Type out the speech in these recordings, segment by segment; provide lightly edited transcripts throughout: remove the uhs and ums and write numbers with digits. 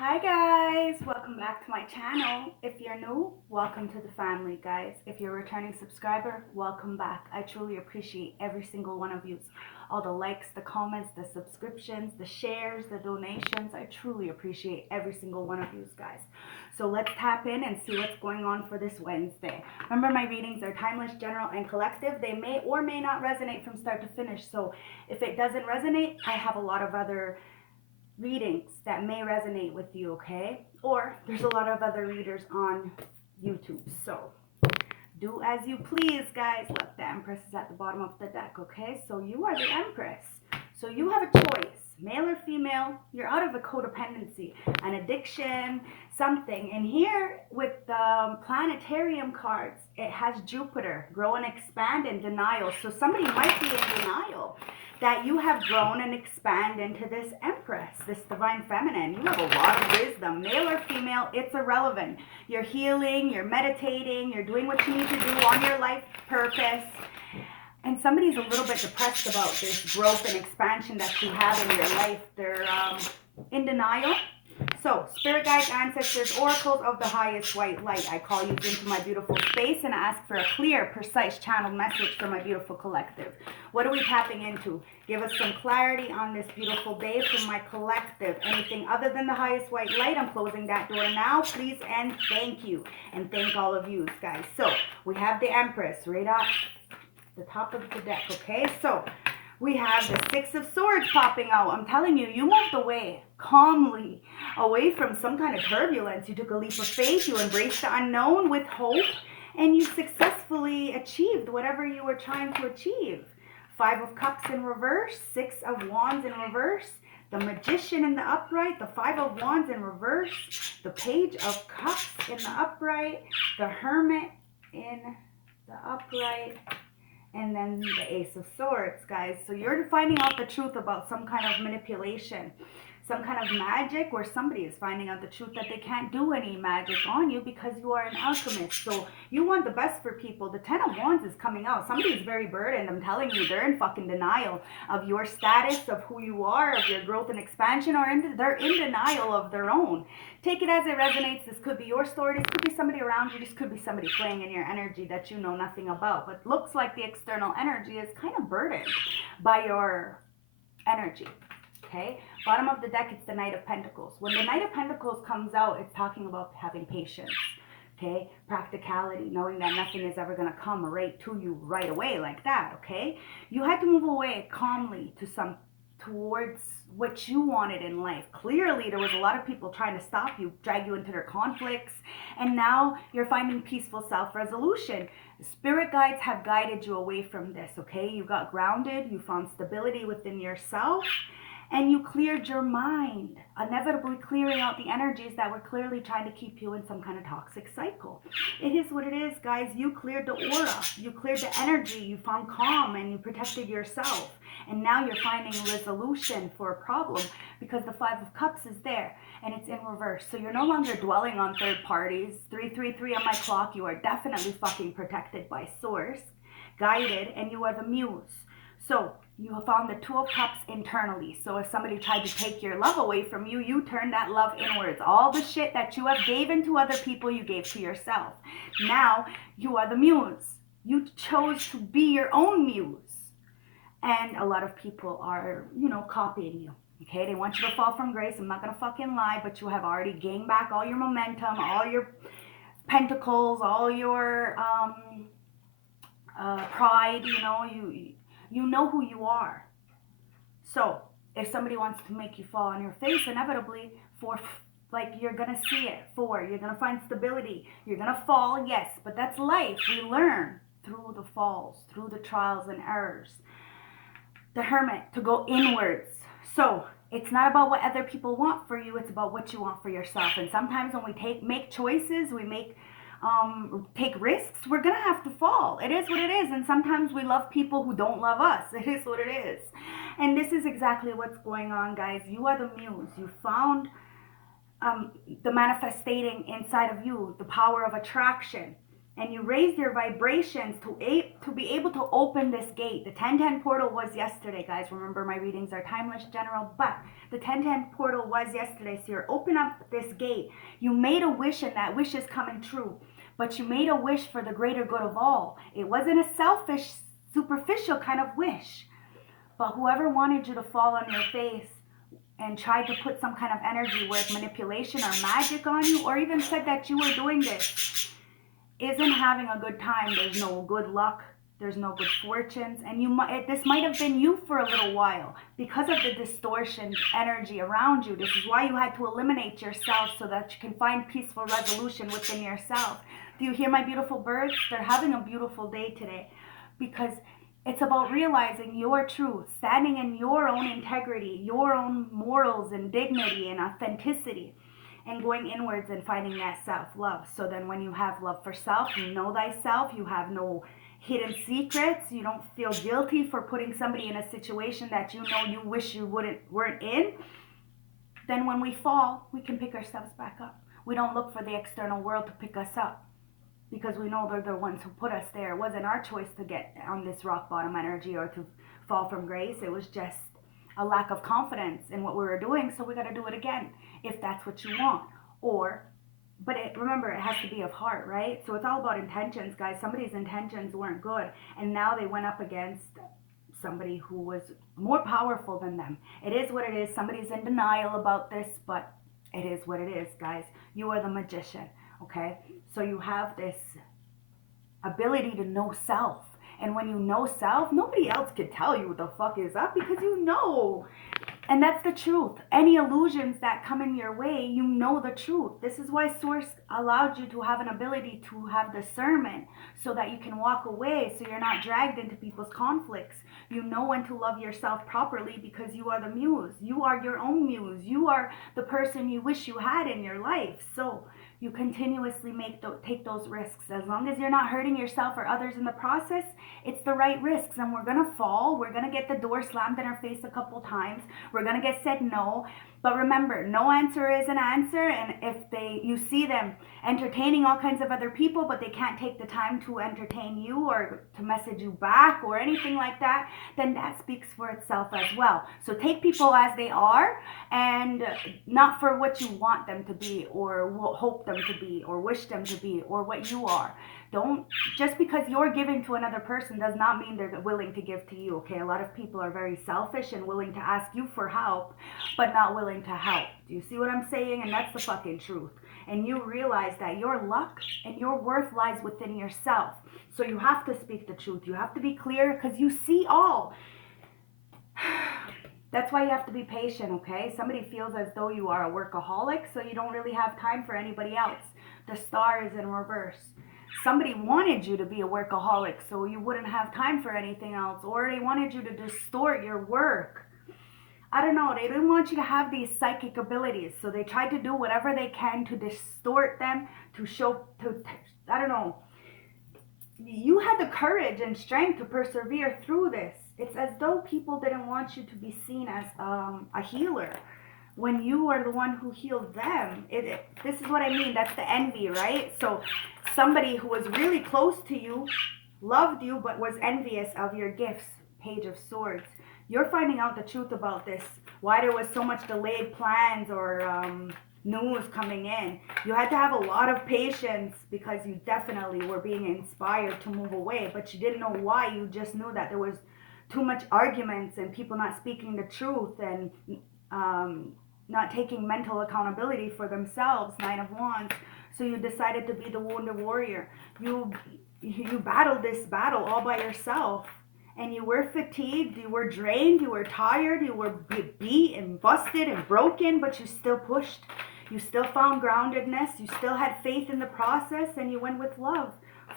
Hi guys, welcome back to my channel. If you're new, welcome to the family, guys. If you're a returning subscriber, welcome back. I truly appreciate every single one of you. All the likes, the comments, the subscriptions, the shares, the donations. I truly appreciate every single one of you guys. So let's tap in and see what's going on for this Wednesday. Remember, my readings are timeless, general, and collective. They may or may not resonate from start to finish. So if it doesn't resonate, I have a lot of other readings that may resonate with you, okay? Or there's a lot of other readers on YouTube. So do as you please, guys. Look, the Empress is at the bottom of the deck, okay? So you are the Empress. So you have a choice, male or female. You're out of a codependency, an addiction, something. And here with the planetarium cards, it has Jupiter, grow and expand, and denial. So somebody might be in denial that you have grown and expand into this Empress, this divine feminine. You have a lot of wisdom, male or female, it's irrelevant. You're healing, you're meditating, you're doing what you need to do on your life purpose. And somebody's a little bit depressed about this growth and expansion that you have in your life. They're in denial. So, spirit guides, ancestors, oracles of the highest white light, I call you into my beautiful space and ask for a clear, precise channel message for my beautiful collective. What are we tapping into? Give us some clarity on this beautiful day from my collective. Anything other than the highest white light, I'm closing that door now, please, and thank you. And thank all of you guys. So, we have the Empress right at the top of the deck, okay? So, we have the Six of Swords popping out. I'm telling you, you moved away calmly, away from some kind of turbulence. You took a leap of faith. You embraced the unknown with hope, and you successfully achieved whatever you were trying to achieve. Five of Cups in reverse, Six of Wands in reverse, the Magician in the upright, the Five of Wands in reverse, the Page of Cups in the upright, the Hermit in the upright, and then the Ace of Swords, guys. So you're finding out the truth about some kind of manipulation, some kind of magic, where somebody is finding out the truth that they can't do any magic on you because you are an alchemist. So you want the best for people. The Ten of Wands is coming out. Somebody is very burdened. I'm telling you, they're in fucking denial of your status, of who you are, of your growth and expansion, or they're in denial of their own. Take it as it resonates. This could be your story. This could be somebody around you. This could be somebody playing in your energy that you know nothing about. But looks like the external energy is kind of burdened by your energy. Okay? Bottom of the deck, it's the Knight of Pentacles. When the Knight of Pentacles comes out, it's talking about having patience. Okay? Practicality, knowing that nothing is ever going to come right to you right away like that. Okay? You had to move away calmly towards what you wanted in life. Clearly, there was a lot of people trying to stop you, drag you into their conflicts, and now you're finding peaceful self-resolution. Spirit guides have guided you away from this, okay? You got grounded, you found stability within yourself, and you cleared your mind, inevitably clearing out the energies that were clearly trying to keep you in some kind of toxic cycle. It is what it is, guys. You cleared the aura, you cleared the energy, you found calm, and you protected yourself. And now you're finding resolution for a problem because the Five of Cups is there and it's in reverse. So you're no longer dwelling on third parties. 333 on my clock. You are definitely fucking protected by Source, guided, and you are the Muse. So you have found the Two of Cups internally. So if somebody tried to take your love away from you, you turn that love inwards. All the shit that you have given to other people, you gave to yourself. Now you are the Muse. You chose to be your own Muse. And a lot of people are, copying you. Okay, they want you to fall from grace. I'm not going to fucking lie, but you have already gained back all your momentum, all your pentacles, all your pride. You know who you are. So if somebody wants to make you fall on your face, inevitably, you're going to see it. You're going to find stability. You're going to fall, yes, but that's life. We learn through the falls, through the trials and errors. The Hermit, to go inwards. So it's not about what other people want for you, it's about what you want for yourself. And sometimes when we make choices, we take risks, we're gonna have to fall. It is what it is. And sometimes we love people who don't love us. It is what it is. And this is exactly what's going on, guys. You are the Muse. You found the manifestating inside of you, the power of attraction. and you raised your vibrations to be able to open this gate. The 1010 portal was yesterday, guys. Remember, my readings are timeless, general, but the 1010 portal was yesterday. So you're open up this gate. You made a wish, and that wish is coming true. But you made a wish for the greater good of all. It wasn't a selfish, superficial kind of wish. But whoever wanted you to fall on your face and tried to put some kind of energy work, manipulation, or magic on you, or even said that you were doing this, isn't having a good time. There's no good luck. There's no good fortunes. And this might have been you for a little while because of the distortion energy around you. This is why you had to eliminate yourself so that you can find peaceful resolution within yourself. Do you hear my beautiful birds? They're having a beautiful day today because it's about realizing your truth, standing in your own integrity, your own morals and dignity and authenticity, and going inwards and finding that self-love. So then when you have love for self, you know thyself, you have no hidden secrets, you don't feel guilty for putting somebody in a situation that you know you wish you weren't in, then when we fall, we can pick ourselves back up. We don't look for the external world to pick us up because we know they're the ones who put us there. It wasn't our choice to get on this rock bottom energy or to fall from grace. It was just a lack of confidence in what we were doing, so we got to do it again if that's what you want. But remember, it has to be of heart, right? So it's all about intentions, guys. Somebody's intentions weren't good, and now they went up against somebody who was more powerful than them. It is what it is. Somebody's in denial about this, but it is what it is, guys. You are the magician, okay? So you have this ability to know self. And when you know self, nobody else can tell you what the fuck is up because you know. And that's the truth. Any illusions that come in your way, you know the truth. This is why Source allowed you to have an ability to have discernment so that you can walk away, so you're not dragged into people's conflicts. You know when to love yourself properly because you are the muse. You are your own muse. You are the person you wish you had in your life. So you continuously take those risks. As long as you're not hurting yourself or others in the process, it's the right risks. And we're going to fall. We're going to get the door slammed in our face a couple times. We're going to get said no. But remember, no answer is an answer. And if you see them entertaining all kinds of other people, but they can't take the time to entertain you or to message you back or anything like that, then that speaks for itself as well. So take people as they are and not for what you want them to be or hope them to be or wish them to be or what you are. Don't, just because you're giving to another person does not mean they're willing to give to you, okay? A lot of people are very selfish and willing to ask you for help, but not willing to help. Do you see what I'm saying? And that's the fucking truth. And you realize that your luck and your worth lies within yourself. So you have to speak the truth. You have to be clear because you see all. That's why you have to be patient, okay? Somebody feels as though you are a workaholic, so you don't really have time for anybody else. The star is in reverse. Somebody wanted you to be a workaholic so you wouldn't have time for anything else, or they wanted you to distort your work. I don't know, they didn't want you to have these psychic abilities, so they tried to do whatever they can to distort them, I don't know. You had the courage and strength to persevere through this. It's as though people didn't want you to be seen as a healer when you are the one who healed them. This is what I mean. That's the envy, right? So somebody who was really close to you, loved you, but was envious of your gifts. Page of Swords. You're finding out the truth about this. Why there was so much delayed plans or news coming in. You had to have a lot of patience because you definitely were being inspired to move away, but you didn't know why. You just knew that there was too much arguments and people not speaking the truth and not taking mental accountability for themselves. 9 of Wands. So you decided to be the wounded warrior. You battled this battle all by yourself. And you were fatigued, you were drained, you were tired, you were beat and busted and broken, but you still pushed. You still found groundedness. You still had faith in the process, and you went with love.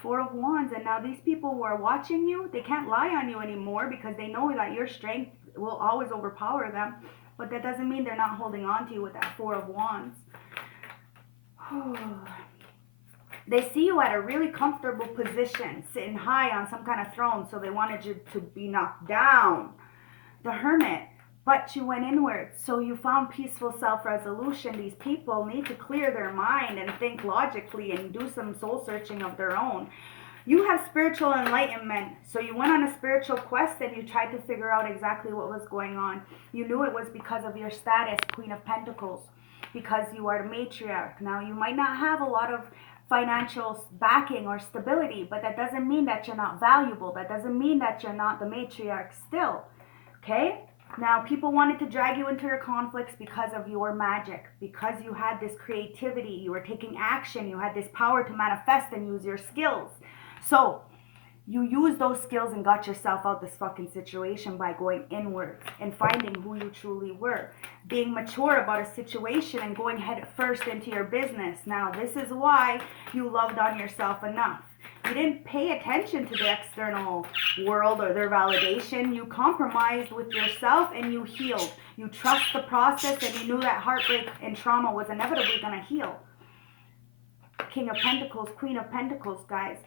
4 of Wands. And now these people who are watching you, they can't lie on you anymore because they know that your strength will always overpower them. But that doesn't mean they're not holding on to you with that 4 of Wands. They see you at a really comfortable position, sitting high on some kind of throne, so they wanted you to be knocked down. The Hermit. but you went inwards. So you found peaceful self-resolution. These people need to clear their mind and think logically and do some soul searching of their own. You have spiritual enlightenment. So you went on a spiritual quest and you tried to figure out exactly what was going on. You knew it was because of your status, Queen of Pentacles, because you are the matriarch. Now, you might not have a lot of financial backing or stability, but that doesn't mean that you're not valuable. That doesn't mean that you're not the matriarch still. Okay? Now, people wanted to drag you into your conflicts because of your magic, because you had this creativity, you were taking action, you had this power to manifest and use your skills. So, you used those skills and got yourself out this fucking situation by going inward and finding who you truly were. Being mature about a situation and going head first into your business. Now, this is why you loved on yourself enough. You didn't pay attention to the external world or their validation. You compromised with yourself and you healed. You trust the process and you knew that heartbreak and trauma was inevitably going to heal. King of Pentacles, Queen of Pentacles, guys.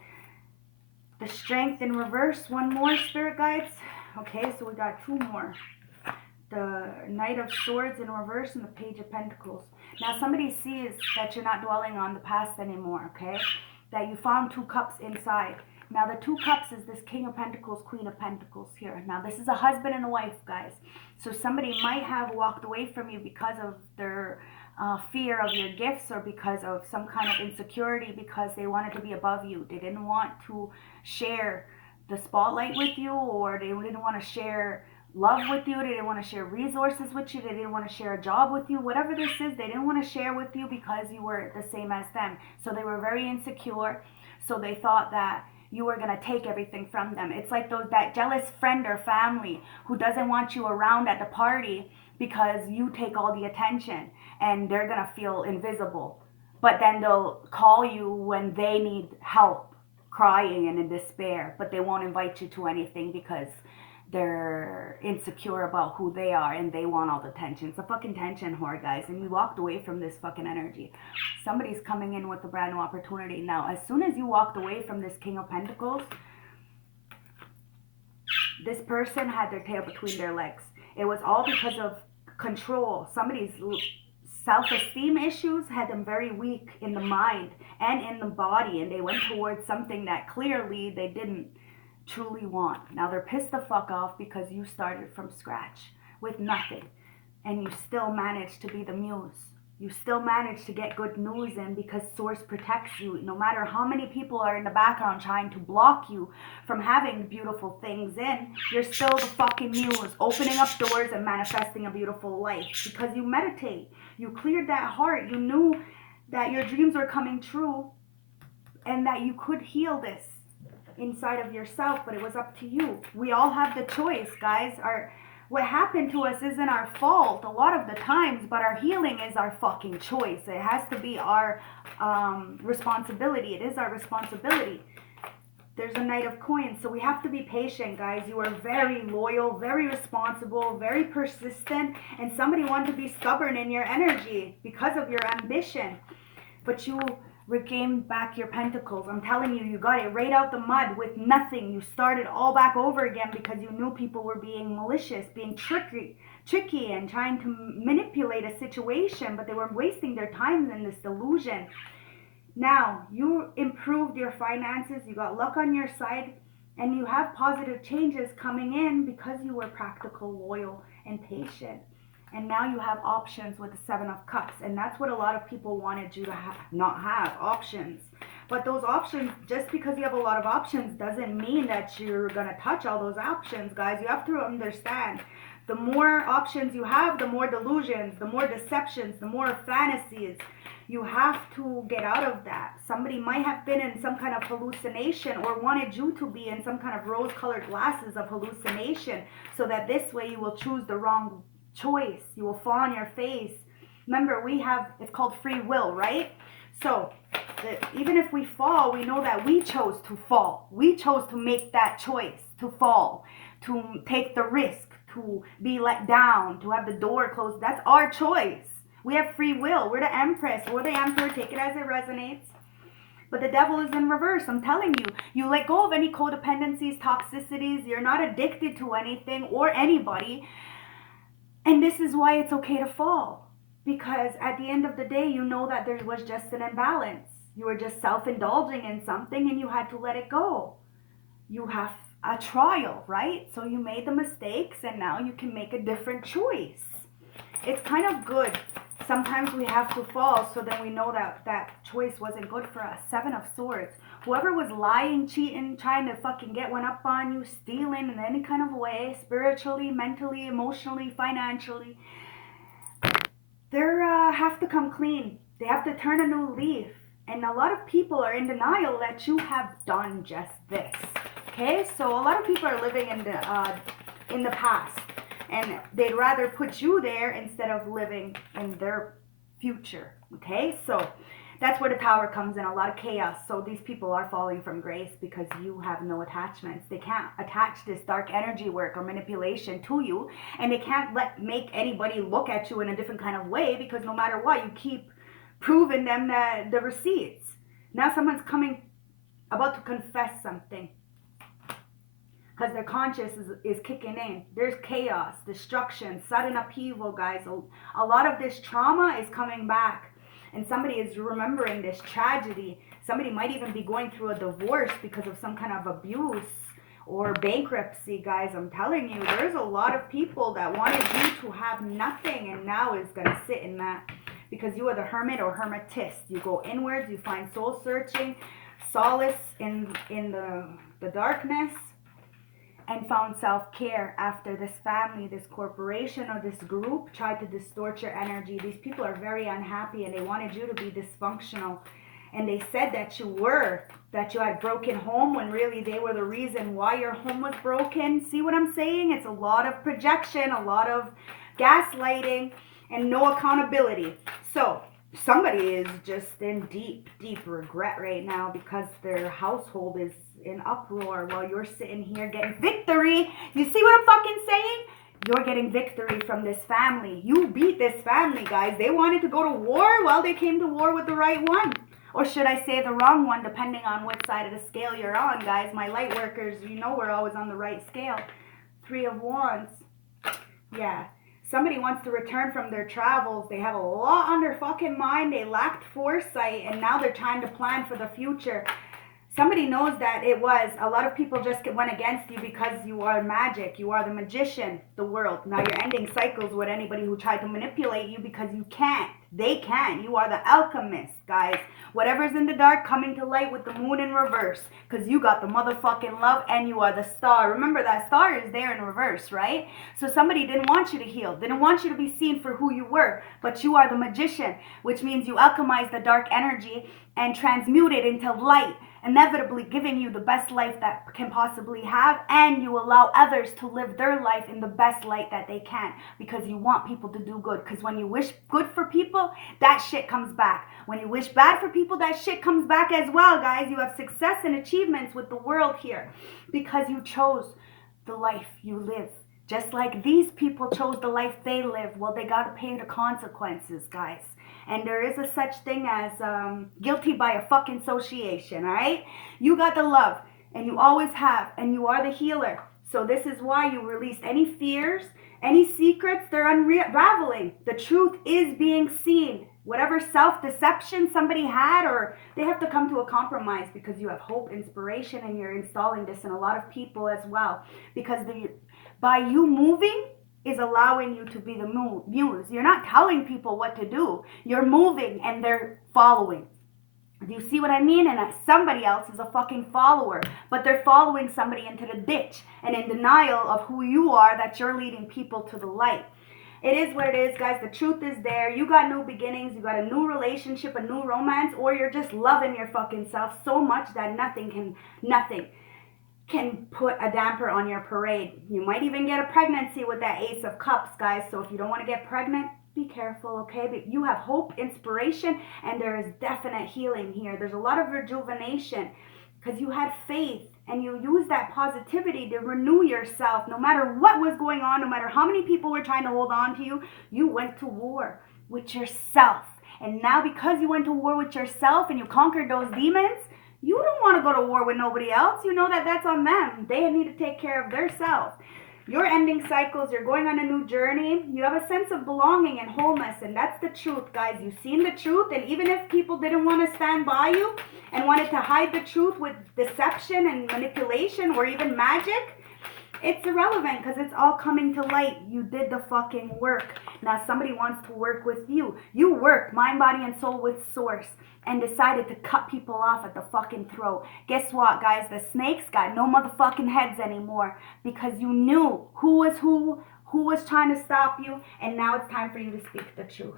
The Strength in reverse. One more, Spirit guides. Okay, so we got two more. The Knight of Swords in reverse and the Page of Pentacles. Now, somebody sees that you're not dwelling on the past anymore, okay? That you found two cups inside. Now, the two cups is this King of Pentacles, Queen of Pentacles here. Now, this is a husband and a wife, guys. So somebody might have walked away from you because of their fear of your gifts or because of some kind of insecurity, because they wanted to be above you. They didn't want to share the spotlight with you, or they didn't want to share love with you. They didn't want to share resources with you. They didn't want to share a job with you. Whatever this is, they didn't want to share with you because you were the same as them. So they were very insecure. So they thought that you were going to take everything from them. It's like that jealous friend or family who doesn't want you around at the party because you take all the attention, and they're going to feel invisible. But then they'll call you when they need help, crying and in despair, but they won't invite you to anything because they're insecure about who they are and they want all the attention. It's a fucking tension whore, guys, and we walked away from this fucking energy. Somebody's coming in with a brand new opportunity. Now, as soon as you walked away from this King of Pentacles, this person had their tail between their legs. It was all because of control. Somebody's self-esteem issues had them very weak in the mind and in the body, and they went towards something that clearly they didn't truly want. Now they're pissed the fuck off because you started from scratch with nothing, and you still managed to be the muse. You still managed to get good news in because Source protects you. No matter how many people are in the background trying to block you from having beautiful things in, you're still the fucking muse, opening up doors and manifesting a beautiful life because you meditate. You cleared that heart. You knew that your dreams were coming true and that you could heal this inside of yourself, but it was up to you. We all have the choice, guys. What happened to us isn't our fault a lot of the times, but our healing is our fucking choice. It has to be our responsibility. It is our responsibility. There's a Knight of Coins, so we have to be patient, guys. You are very loyal, very responsible, very persistent, and somebody wanted to be stubborn in your energy because of your ambition. But you regained back your pentacles. I'm telling you, you got it right out the mud with nothing. You started all back over again because you knew people were being malicious, being tricky and trying to manipulate a situation, but they were wasting their time in this delusion. Now, you improved your finances, you got luck on your side, and you have positive changes coming in because you were practical, loyal, and patient. And now you have options with the Seven of Cups. And that's what a lot of people wanted you to not have, options. But those options, just because you have a lot of options, doesn't mean that you're going to touch all those options, guys. You have to understand. The more options you have, the more delusions, the more deceptions, the more fantasies. You have to get out of that. Somebody might have been in some kind of hallucination or wanted you to be in some kind of rose-colored glasses of hallucination so that this way you will choose the wrong choice. You will fall on your face. Remember, it's called free will, right? So even if we fall, we know that we chose to fall. We chose to make that choice, to fall, to take the risk, to be let down, to have the door closed. That's our choice. We have free will. We're the Empress. We're the Emperor. Take it as it resonates. But the devil is in reverse. I'm telling you. You let go of any codependencies, toxicities. You're not addicted to anything or anybody. And this is why it's okay to fall. Because at the end of the day, you know that there was just an imbalance. You were just self indulging in something and you had to let it go. You have a trial, right? So you made the mistakes and now you can make a different choice. It's kind of good. Sometimes we have to fall so then we know that that choice wasn't good for us. Seven of Swords. Whoever was lying, cheating, trying to fucking get one up on you, stealing in any kind of way, spiritually, mentally, emotionally, financially, they have to come clean. They have to turn a new leaf. And a lot of people are in denial that you have done just this. Okay, so a lot of people are living in the past, and they'd rather put you there instead of living in their future. Okay, so that's where the Tower comes in. A lot of chaos. So these people are falling from grace because you have no attachments. They can't attach this dark energy work or manipulation to you, and they can't make anybody look at you in a different kind of way because no matter what, you keep proving them that the receipts. Now someone's coming about to confess something because their conscience is kicking in. There's chaos, destruction, sudden upheaval, guys. A lot of this trauma is coming back, and somebody is remembering this tragedy. Somebody might even be going through a divorce because of some kind of abuse or bankruptcy, guys. I'm telling you, there's a lot of people that wanted you to have nothing and now is going to sit in that because you are the hermit or hermetist. You go inwards, you find soul searching, solace in the darkness, and found self-care after this family, this corporation, or this group tried to distort your energy. These people are very unhappy and they wanted you to be dysfunctional. And they said that you had broken home when really they were the reason why your home was broken. See what I'm saying? It's a lot of projection, a lot of gaslighting, and no accountability. So somebody is just in deep, deep regret right now because their household is in uproar while you're sitting here getting victory. You see what I'm fucking saying? You're getting victory from this family. You beat this family, guys. They wanted to go to war. Well, they came to war with the right one. Or should I say the wrong one, depending on what side of the scale you're on, guys. My light workers, you know we're always on the right scale. 3 of Wands. Yeah. Somebody wants to return from their travels. They have a lot on their fucking mind. They lacked foresight, and now they're trying to plan for the future. Somebody knows that it was. A lot of people just went against you because you are magic. You are the magician, the world. Now you're ending cycles with anybody who tried to manipulate you because you can't. They can. You are the alchemist, guys. Whatever's in the dark coming to light with the moon in reverse because you got the motherfucking love and you are the star. Remember that star is there in reverse, right? So somebody didn't want you to heal, didn't want you to be seen for who you were, but you are the magician, which means you alchemize the dark energy and transmute it into light, inevitably giving you the best life that can possibly have, and you allow others to live their life in the best light that they can because you want people to do good. Because when you wish good for people, that shit comes back. When you wish bad for people, that shit comes back as well, guys. You have success and achievements with the world here because you chose the life you live. Just like these people chose the life they live. Well, they got to pay the consequences, guys. And there is a such thing as guilty by a fucking association, all right? You got the love, and you always have, and you are the healer. So this is why you released any fears, any secrets, they're unraveling. The truth is being seen. Whatever self-deception somebody had, or they have to come to a compromise because you have hope, inspiration, and you're installing this in a lot of people as well. Because by you moving, is allowing you to be the muse. You're not telling people what to do. You're moving and they're following. Do you see what I mean? And somebody else is a fucking follower, but they're following somebody into the ditch and in denial of who you are, that you're leading people to the light. It is what it is, guys. The truth is there. You got new beginnings. You got a new relationship, a new romance, or you're just loving your fucking self so much that nothing can put a damper on your parade. You might even get a pregnancy with that Ace of Cups, guys. So if you don't want to get pregnant, be careful, okay? But you have hope, inspiration, and there is definite healing here. There's a lot of rejuvenation because you had faith and you used that positivity to renew yourself. No matter what was going on, no matter how many people were trying to hold on to you, you went to war with yourself. And now because you went to war with yourself and you conquered those demons, you don't want to go to war with nobody else. You know that that's on them. They need to take care of themselves. You're ending cycles. You're going on a new journey. You have a sense of belonging and wholeness, and that's the truth, guys. You've seen the truth, and even if people didn't want to stand by you and wanted to hide the truth with deception and manipulation or even magic, it's irrelevant because it's all coming to light. You did the fucking work. Now somebody wants to work with you. You worked mind, body, and soul with Source and decided to cut people off at the fucking throat. Guess what, guys? The snakes got no motherfucking heads anymore because you knew who was trying to stop you, and now it's time for you to speak the truth.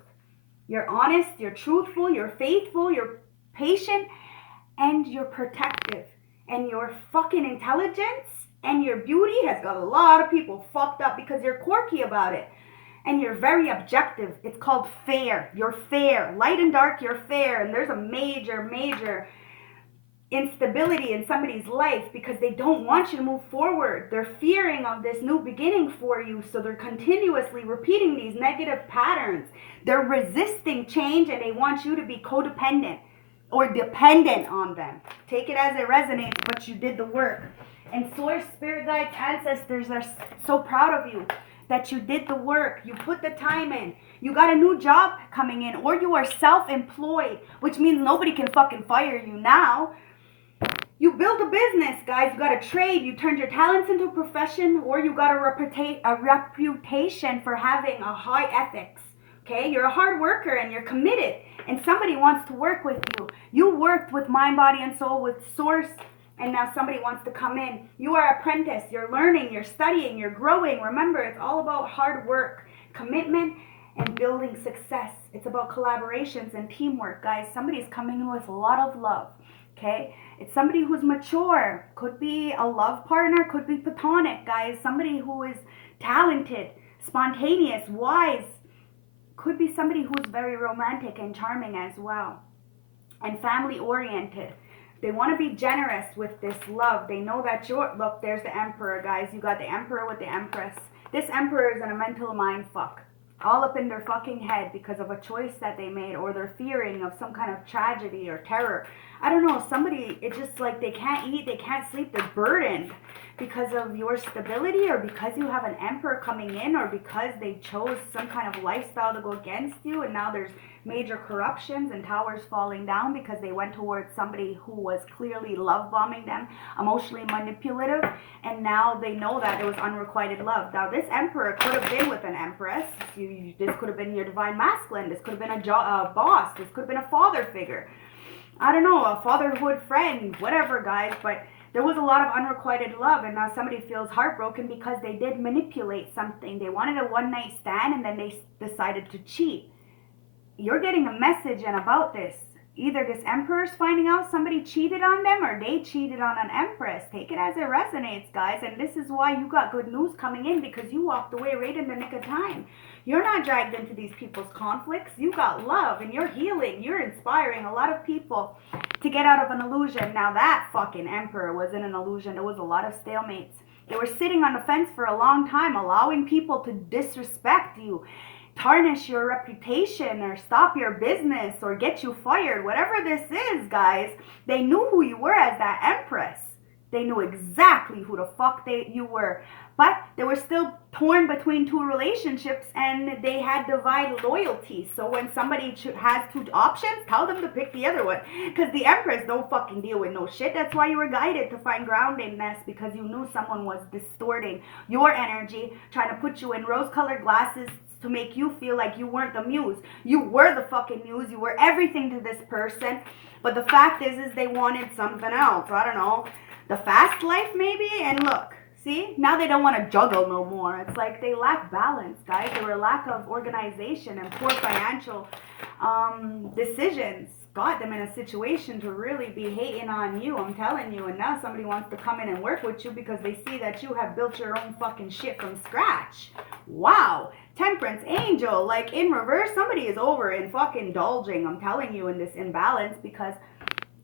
You're honest, you're truthful, you're faithful, you're patient, and you're protective. And your fucking intelligence and your beauty has got a lot of people fucked up because you're quirky about it. And you're very objective. It's called fair. You're fair. Light and dark, you're fair. And there's a major instability in somebody's life because they don't want you to move forward. They're fearing of this new beginning for you, so they're continuously repeating these negative patterns. They're resisting change, and they want you to be codependent or dependent on them. Take it as it resonates, but you did the work. And Source, Spirit Guides, Ancestors are so proud of you that you did the work. You put the time in. You got a new job coming in, or you are self-employed, which means nobody can fucking fire you now. You built a business, guys. You got a trade. You turned your talents into a profession, or you got a reputation for having a high ethics. Okay? You're a hard worker and you're committed, and somebody wants to work with you. You worked with mind, body, and soul with Source, and now somebody wants to come in. You are an apprentice. You're learning, you're studying, you're growing. Remember, it's all about hard work, commitment, and building success. It's about collaborations and teamwork, guys. Somebody's coming in with a lot of love, okay? It's somebody who's mature. Could be a love partner, could be platonic, guys. Somebody who is talented, spontaneous, wise. Could be somebody who's very romantic and charming as well. And family-oriented. They want to be generous with this love. They know that look, there's the Emperor, guys. You got the Emperor with the Empress. This Emperor is in a mental mind fuck. All up in their fucking head because of a choice that they made, or they're fearing of some kind of tragedy or terror. I don't know, somebody, it's just like they can't eat, they can't sleep, they're burdened because of your stability, or because you have an Emperor coming in, or because they chose some kind of lifestyle to go against you, and now there's major corruptions and towers falling down because they went towards somebody who was clearly love bombing them, emotionally manipulative, and now they know that it was unrequited love. Now this Emperor could have been with an Empress. This could have been your divine masculine. This could have been a boss. This could have been a father figure. I don't know, a fatherhood friend, whatever, guys, but there was a lot of unrequited love, and now somebody feels heartbroken because they did manipulate something. They wanted a one-night stand, and then they decided to cheat. You're getting a message and about this. Either this Emperor's finding out somebody cheated on them, or they cheated on an Empress. Take it as it resonates, guys. And this is why you got good news coming in, because you walked away right in the nick of time. You're not dragged into these people's conflicts. You got love, and you're healing. You're inspiring a lot of people to get out of an illusion. Now that fucking Emperor was in an illusion. There was a lot of stalemates. They were sitting on the fence for a long time, allowing people to disrespect you, tarnish your reputation, or stop your business, or get you fired. Whatever this is, guys, they knew who you were as that Empress. They knew exactly who the fuck you were. But they were still torn between two relationships, and they had divided loyalties. So when somebody has two options, tell them to pick the other one. Because the Empress don't fucking deal with no shit. That's why you were guided to find groundedness, because you knew someone was distorting your energy, trying to put you in rose-colored glasses to make you feel like you weren't the muse. You were the fucking muse. You were everything to this person. But the fact is they wanted something else. I don't know. The fast life, maybe? And look. See, now they don't want to juggle no more. It's like they lack balance, guys. They were a lack of organization and poor financial decisions. Got them in a situation to really be hating on you, I'm telling you. And now somebody wants to come in and work with you because they see that you have built your own fucking shit from scratch. Wow. Temperance, angel, like in reverse, somebody is over and fucking indulging, I'm telling you, in this imbalance because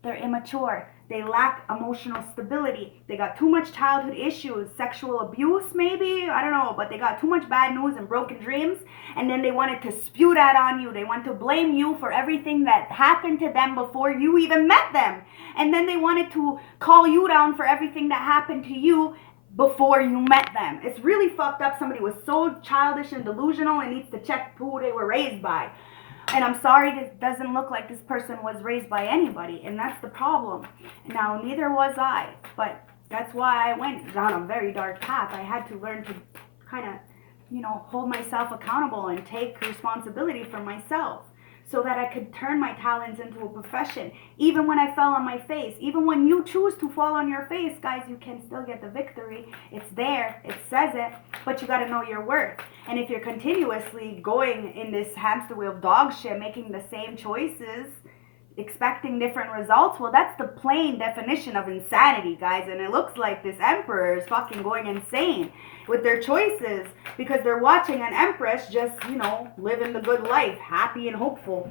they're immature. They lack emotional stability. They got too much childhood issues, sexual abuse maybe, I don't know, but they got too much bad news and broken dreams, and then they wanted to spew that on you. They want to blame you for everything that happened to them before you even met them. And then they wanted to call you down for everything that happened to you before you met them. It's really fucked up. Somebody was so childish and delusional and needs to check who they were raised by. And I'm sorry, it doesn't look like this person was raised by anybody, and that's the problem. Now, neither was I, but that's why I went down a very dark path. I had to learn to kind of, hold myself accountable and take responsibility for myself so that I could turn my talents into a profession. Even when I fell on my face, even when you choose to fall on your face, guys, you can still get the victory. It's there, it says it, but you got to know your worth. And if you're continuously going in this hamster wheel dog shit, making the same choices, expecting different results, well, that's the plain definition of insanity, guys. And it looks like this emperor is fucking going insane with their choices because they're watching an empress just, living the good life, happy and hopeful.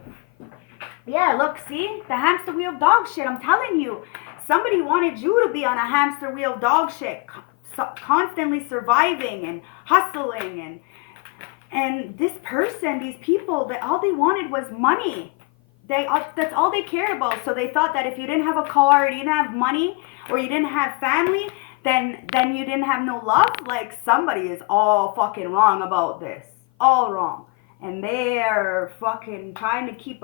Yeah, look, see? The hamster wheel dog shit, I'm telling you. Somebody wanted you to be on a hamster wheel dog shit, constantly surviving and hustling. And this person, these people, that all they wanted was money. That's all they cared about. So they thought that if you didn't have a car, or you didn't have money, or you didn't have family, then you didn't have no love. Like, somebody is all fucking wrong about this. All wrong. And they're fucking trying to keep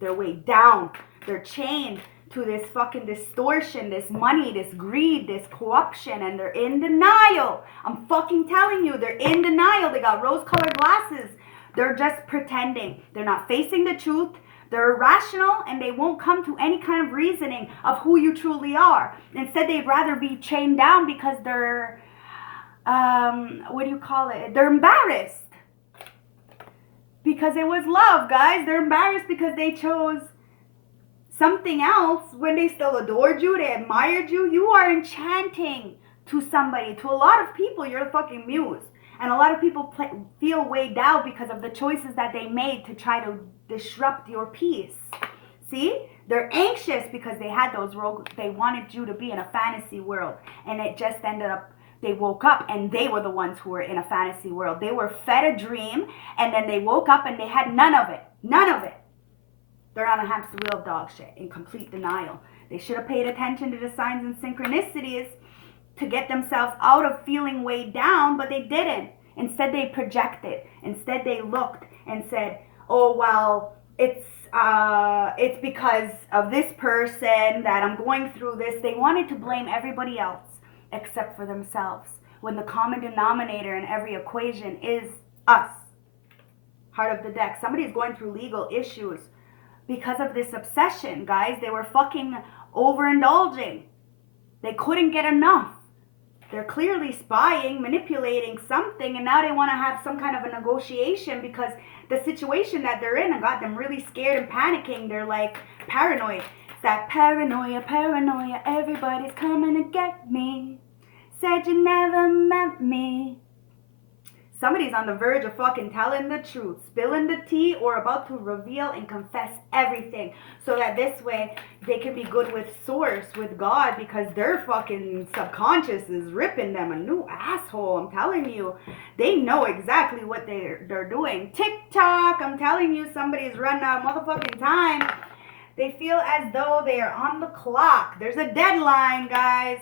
their way down. They're chained to this fucking distortion, this money, this greed, this corruption, and they're in denial. I'm fucking telling you, they're in denial. They got rose-colored glasses. They're just pretending. They're not facing the truth. They're irrational, and they won't come to any kind of reasoning of who you truly are. Instead, they'd rather be chained down because they're, They're embarrassed. Because it was love, guys. They're embarrassed because they chose something else when they still adored you, they admired you. You are enchanting to somebody. To a lot of people, you're the fucking muse. And a lot of people feel weighed down because of the choices that they made to try to disrupt your peace. See? They're anxious because they had those roles. They wanted you to be in a fantasy world. And it just ended up, they woke up and they were the ones who were in a fantasy world. They were fed a dream and then they woke up and they had none of it. None of it. They're on a hamster wheel dog shit in complete denial. They should have paid attention to the signs and synchronicities to get themselves out of feeling weighed down, but they didn't. Instead, they projected. Instead, they looked and said, oh, well, it's because of this person that I'm going through this. They wanted to blame everybody else except for themselves, when the common denominator in every equation is us. Heart of the deck. Somebody's going through legal issues because of this obsession, guys. They were fucking overindulging. They couldn't get enough. They're clearly spying, manipulating something, and now they want to have some kind of a negotiation because the situation that they're in got them really scared and panicking. They're like paranoid. It's that paranoia, everybody's coming to get me. Said you never met me. Somebody's on the verge of fucking telling the truth, spilling the tea, or about to reveal and confess everything. So that this way they can be good with source, with God, because their fucking subconscious is ripping them a new asshole. I'm telling you. They know exactly what they're doing. TikTok, I'm telling you, somebody's running out of motherfucking time. They feel as though they are on the clock. There's a deadline, guys.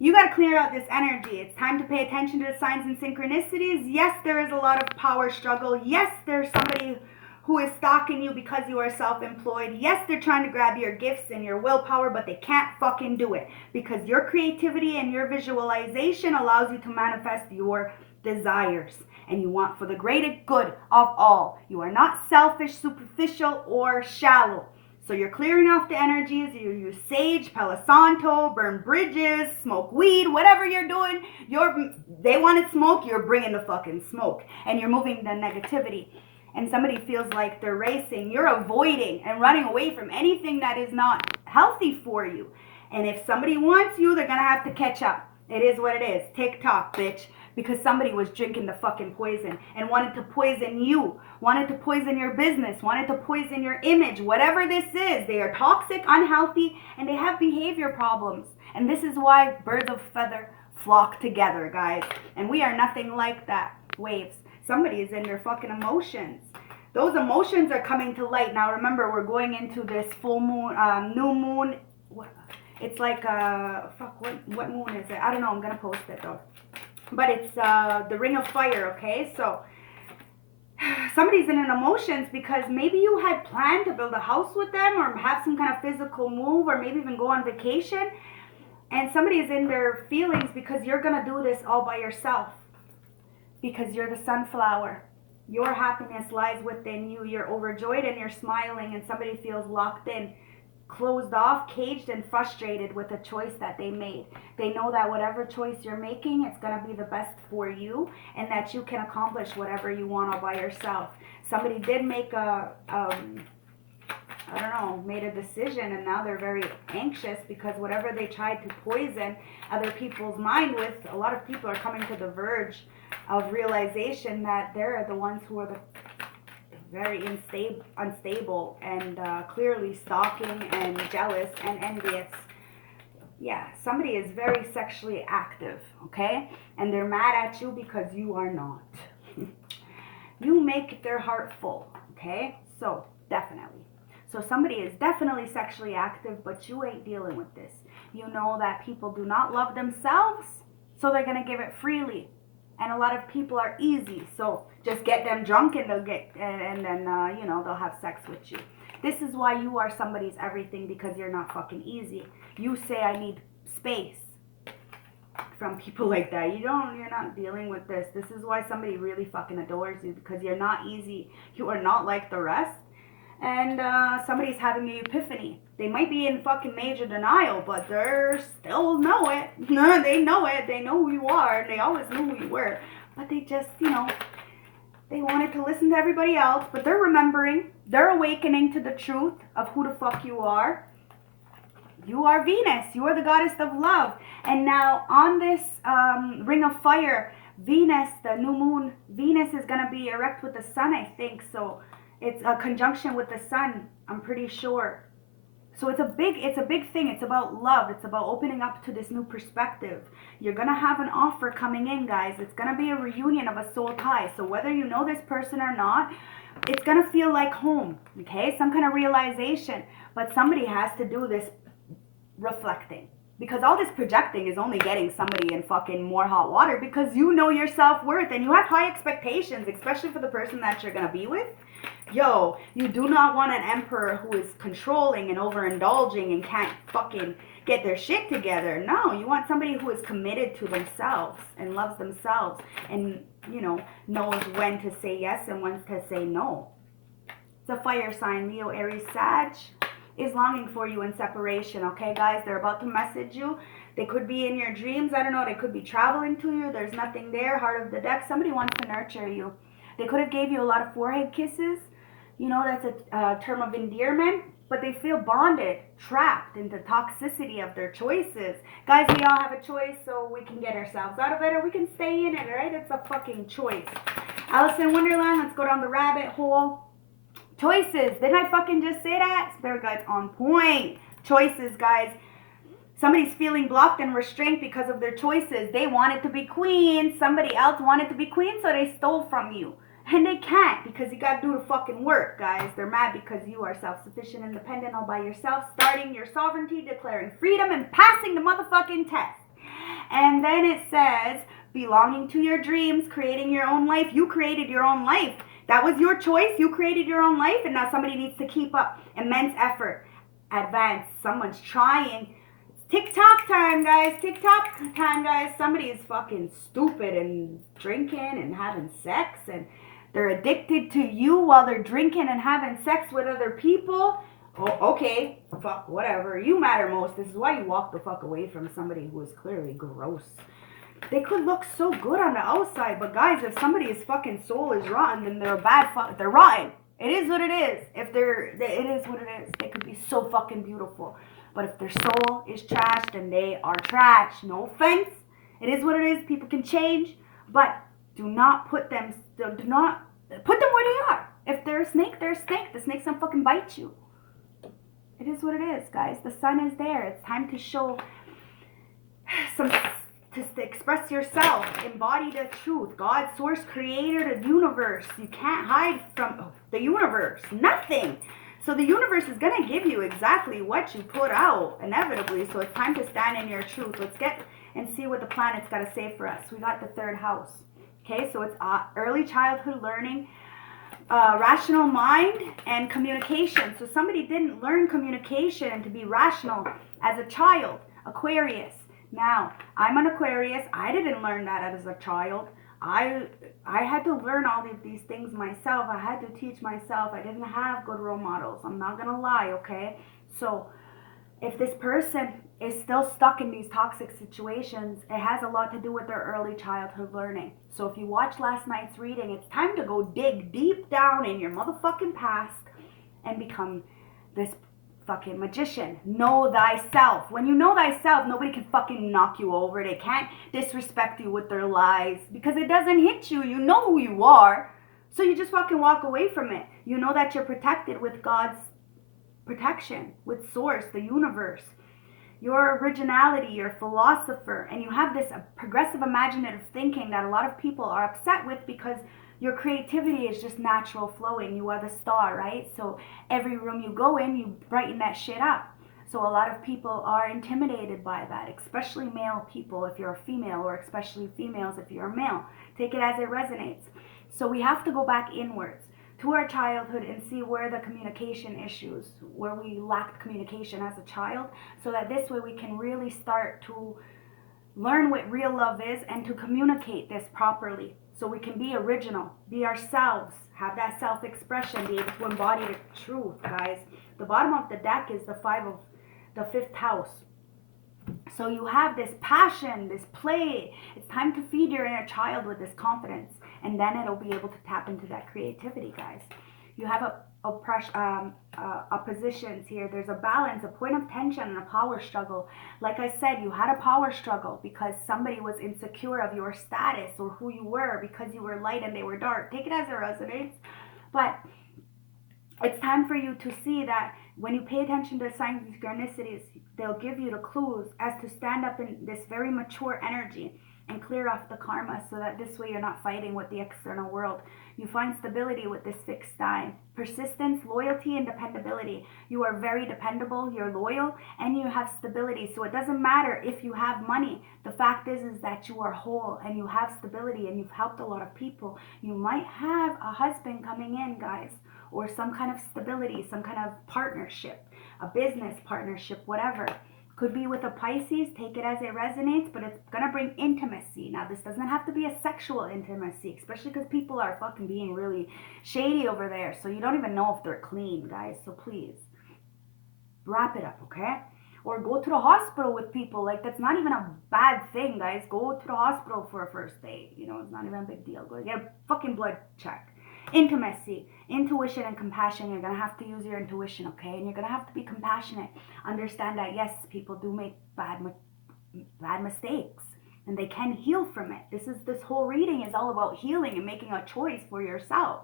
You got to clear out this energy. It's time to pay attention to the signs and synchronicities. Yes, there is a lot of power struggle. Yes, there's somebody who is stalking you because you are self-employed. Yes, they're trying to grab your gifts and your willpower, but they can't fucking do it because your creativity and your visualization allows you to manifest your desires. And you want for the greater good of all. You are not selfish, superficial, or shallow. So you're clearing off the energies. You use sage, Palo Santo, burn bridges, smoke weed, whatever you're doing. They wanted smoke, you're bringing the fucking smoke. And you're moving the negativity. And somebody feels like they're racing. You're avoiding and running away from anything that is not healthy for you. And if somebody wants you, they're going to have to catch up. It is what it is. TikTok, bitch. Because somebody was drinking the fucking poison and wanted to poison you, wanted to poison your business, wanted to poison your image, whatever this is. They are toxic, unhealthy, and they have behavior problems. And this is why birds of feather flock together, guys. And we are nothing like that. Waves. Somebody is in their fucking emotions. Those emotions are coming to light. Now remember, we're going into this full moon, new moon It's like, fuck, what moon is it? I don't know, I'm gonna post it though. But it's the Ring of Fire, okay? So somebody's in an emotions because maybe you had planned to build a house with them or have some kind of physical move or maybe even go on vacation. And somebody is in their feelings because you're gonna do this all by yourself. Because you're the sunflower. Your happiness lies within you. You're overjoyed and you're smiling, and somebody feels locked in, closed off, caged, and frustrated with the choice that they made. They know that whatever choice you're making, it's going to be the best for you, and that you can accomplish whatever you want all by yourself. Somebody did make made a decision, and now they're very anxious because whatever they tried to poison other people's mind with, a lot of people are coming to the verge of realization that they're the ones who are the very unstable and clearly stalking and jealous and envious. Yeah, somebody is very sexually active, okay? And they're mad at you because you are not. You make their heart full, okay? So, definitely. So somebody is definitely sexually active, but you ain't dealing with this. You know that people do not love themselves, so they're going to give it freely. And a lot of people are easy, so just get them drunk and they'll get, and then, they'll have sex with you. This is why you are somebody's everything, because you're not fucking easy. You say, I need space from people like that. You're not dealing with this. This is why somebody really fucking adores you, because you're not easy. You are not like the rest. And somebody's having an epiphany. They might be in fucking major denial, but they still know it. They know it. They know who you are. They always knew who you were. But they just, they wanted to listen to everybody else. But they're remembering. They're awakening to the truth of who the fuck you are. You are Venus. You are the goddess of love. And now on this Ring of Fire, Venus, the new moon, Venus is going to be erect with the sun, I think. So it's a conjunction with the sun, I'm pretty sure. So it's a big thing. It's about love. It's about opening up to this new perspective. You're going to have an offer coming in, guys. It's going to be a reunion of a soul tie. So whether you know this person or not, it's going to feel like home, okay? Some kind of realization. But somebody has to do this reflecting. Because all this projecting is only getting somebody in fucking more hot water, because you know your self-worth and you have high expectations, especially for the person that you're going to be with. Yo, you do not want an emperor who is controlling and overindulging and can't fucking get their shit together. No, you want somebody who is committed to themselves and loves themselves and, knows when to say yes and when to say no. It's a fire sign, Leo, Aries, Sag, is longing for you in separation, okay, guys? They're about to message you. They could be in your dreams. I don't know. They could be traveling to you. There's nothing there. Heart of the deck. Somebody wants to nurture you. They could have gave you a lot of forehead kisses. That's a term of endearment, but they feel bonded, trapped in the toxicity of their choices. Guys, we all have a choice, so we can get ourselves out of it or we can stay in it, right? It's a fucking choice. Alice in Wonderland, let's go down the rabbit hole. Choices. Didn't I fucking just say that? Spirit guides on point. Choices, guys. Somebody's feeling blocked and restrained because of their choices. They wanted to be queen. Somebody else wanted to be queen, so they stole from you. And they can't, because you got to do the fucking work, guys. They're mad because you are self-sufficient, independent, all by yourself, starting your sovereignty, declaring freedom, and passing the motherfucking test. And then it says, belonging to your dreams, creating your own life. You created your own life. That was your choice. You created your own life, and now somebody needs to keep up. Immense effort. Advance. Someone's trying. It's TikTok time, guys. TikTok time, guys. Somebody is fucking stupid and drinking and having sex, and they're addicted to you while they're drinking and having sex with other people. Oh, okay. Fuck, whatever. You matter most. This is why you walk the fuck away from somebody who is clearly gross. They could look so good on the outside, but guys, if somebody's fucking soul is rotten, then they're a bad fuck. They're rotten. It is what it is. It is what it is. They could be so fucking beautiful, but if their soul is trash, then they are trash. No offense. It is what it is. People can change, but do not put them where they are. If they're a snake, they're a snake. The snake's gonna fucking bite you. It is what it is, guys. The sun is there. It's time to show to express yourself, embody the truth. God, source, creator, the universe. You can't hide from the universe. Nothing. So the universe is going to give you exactly what you put out, inevitably. So it's time to stand in your truth. Let's get and see what the planet's got to say for us. We got the third house. Okay, so it's early childhood learning, rational mind, and communication. So somebody didn't learn communication and to be rational as a child. Aquarius. Now, I'm an Aquarius. I didn't learn that as a child. I had to learn all of these things myself. I had to teach myself. I didn't have good role models. I'm not gonna lie, okay? So if this person is still stuck in these toxic situations, it has a lot to do with their early childhood learning. So if you watch last night's reading, it's time to go dig deep down in your motherfucking past and become this fucking magician. Know thyself. When you know thyself, nobody can fucking knock you over. They can't disrespect you with their lies because it doesn't hit you. You know who you are. So you just fucking walk away from it. You know that you're protected with God's protection, with source, the universe, your originality, your philosopher, and you have this progressive imaginative thinking that a lot of people are upset with because your creativity is just natural flowing. You are the star, right? So every room you go in, you brighten that shit up. So a lot of people are intimidated by that, especially male people if you're a female, or especially females if you're a male. Take it as it resonates. So we have to go back inwards to our childhood and see where the communication issues, where we lacked communication as a child, so that this way we can really start to learn what real love is and to communicate this properly. So we can be original, be ourselves, have that self-expression, be able to embody the truth, guys. The bottom of the deck is the fifth house. So you have this passion, this play. It's time to feed your inner child with this confidence, and then it'll be able to tap into that creativity, guys. You have oppositions here. There's a balance, a point of tension, and a power struggle. Like I said, you had a power struggle because somebody was insecure of your status or who you were because you were light and they were dark. Take it as it resonates. But it's time for you to see that when you pay attention to signs and synchronicities, they'll give you the clues as to stand up in this very mature energy and clear off the karma, so that this way you're not fighting with the external world. You find stability with this fixed sign. Persistence, loyalty, and dependability. You are very dependable, you're loyal, and you have stability. So it doesn't matter if you have money. The fact is that you are whole and you have stability and you've helped a lot of people. You might have a husband coming in, guys, or some kind of stability, some kind of partnership, a business partnership, whatever. Could be with a Pisces, take it as it resonates, but it's going to bring intimacy. Now, this doesn't have to be a sexual intimacy, especially because people are fucking being really shady over there. So you don't even know if they're clean, guys. So please, wrap it up, okay? Or go to the hospital with people. Like, that's not even a bad thing, guys. Go to the hospital for a first date. You know, it's not even a big deal. Go get a fucking blood check. Intimacy, intuition, and compassion. You're going to have to use your intuition, okay? And you're going to have to be compassionate. Understand that, yes, people do make bad mistakes, and they can heal from it. This whole reading is all about healing and making a choice for yourself,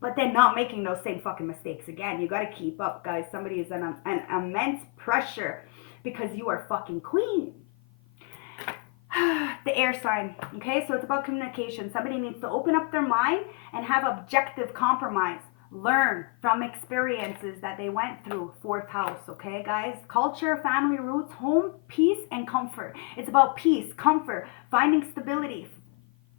but then not making those same fucking mistakes again. You got to keep up, guys. Somebody is in an immense pressure because you are fucking queen. The air sign, okay? So it's about communication. Somebody needs to open up their mind and have objective compromise. Learn from experiences that they went through. Fourth house, okay, guys? Culture, family roots, home, peace, and comfort. It's about peace, comfort, finding stability,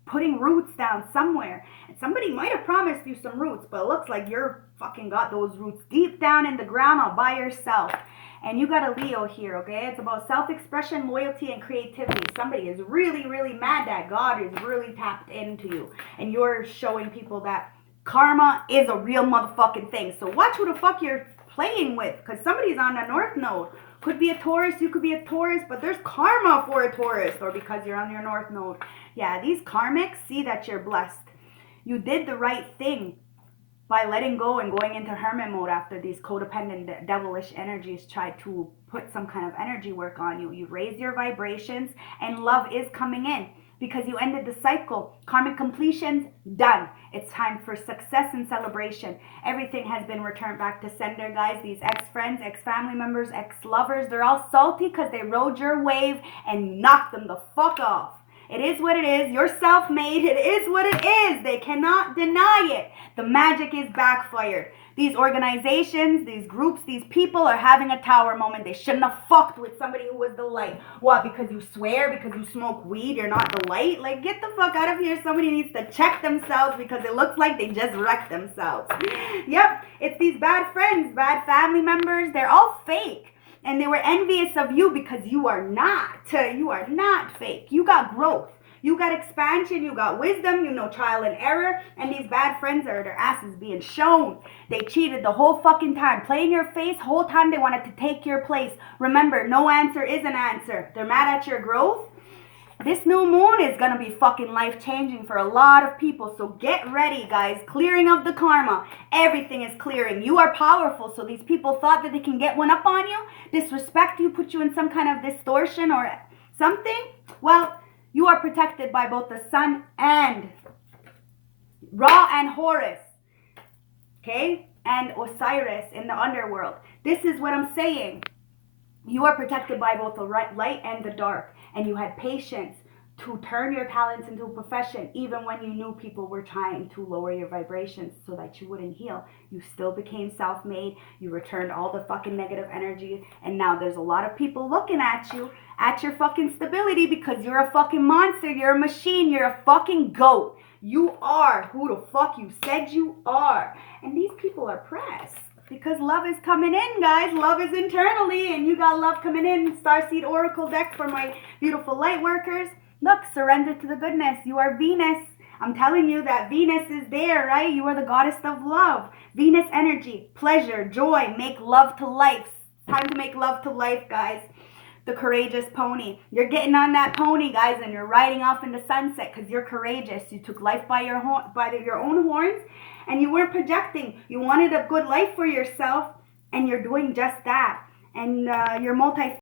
putting roots down somewhere. And somebody might have promised you some roots, but it looks like you're fucking got those roots deep down in the ground all by yourself. And you got a Leo here, okay? It's about self-expression, loyalty, and creativity. Somebody is really, really mad that God is really tapped into you. And you're showing people that karma is a real motherfucking thing. So watch who the fuck you're playing with, because somebody's on the North Node. Could be a Taurus, you could be a Taurus, but there's karma for a Taurus, or because you're on your North Node. Yeah, these karmics see that you're blessed. You did the right thing by letting go and going into hermit mode after these codependent devilish energies try to put some kind of energy work on you. You raised your vibrations and love is coming in because you ended the cycle. Karmic completions, done. It's time for success and celebration. Everything has been returned back to sender, guys. These ex-friends, ex-family members, ex-lovers, they're all salty because they rode your wave and knocked them the fuck off. It is what it is. You're self-made. It is what it is. They cannot deny it. The magic is backfired. These organizations, these groups, these people are having a tower moment. They shouldn't have fucked with somebody who was the light. What, because you swear, because you smoke weed, you're not the light? Like, get the fuck out of here. Somebody needs to check themselves because it looks like they just wrecked themselves. Yep, it's these bad friends, bad family members. They're all fake. And they were envious of you because you are not. You are not fake. You got growth. You got expansion, you got wisdom, you know trial and error, and these bad friends are their asses being shown. They cheated the whole fucking time, play in your face, whole time they wanted to take your place. Remember, no answer is an answer. They're mad at your growth. This new moon is gonna be fucking life-changing for a lot of people, so get ready, guys. Clearing of the karma. Everything is clearing. You are powerful, so these people thought that they can get one up on you, disrespect you, put you in some kind of distortion or something. Well, you are protected by both the sun and Ra and Horus, okay? And Osiris in the underworld. This is what I'm saying. You are protected by both the light and the dark. And you had patience to turn your talents into a profession, even when you knew people were trying to lower your vibrations so that you wouldn't heal. You still became self-made. You returned all the fucking negative energy. And now there's a lot of people looking at you, at your fucking stability, because you're a fucking monster. You're a machine. You're a fucking goat. You are who the fuck you said you are. And these people are pressed. Because love is coming in, guys. Love is internally, and you got love coming in. Starseed Oracle deck for my beautiful light workers. Look, surrender to the goodness. You are Venus. I'm telling you that Venus is there, right? You are the goddess of love. Venus energy, pleasure, joy, make love to life. Time to make love to life, guys. The courageous pony. You're getting on that pony, guys, and you're riding off in the sunset because you're courageous. You took life by your own horns. And you weren't projecting. You wanted a good life for yourself, and you're doing just that. And you're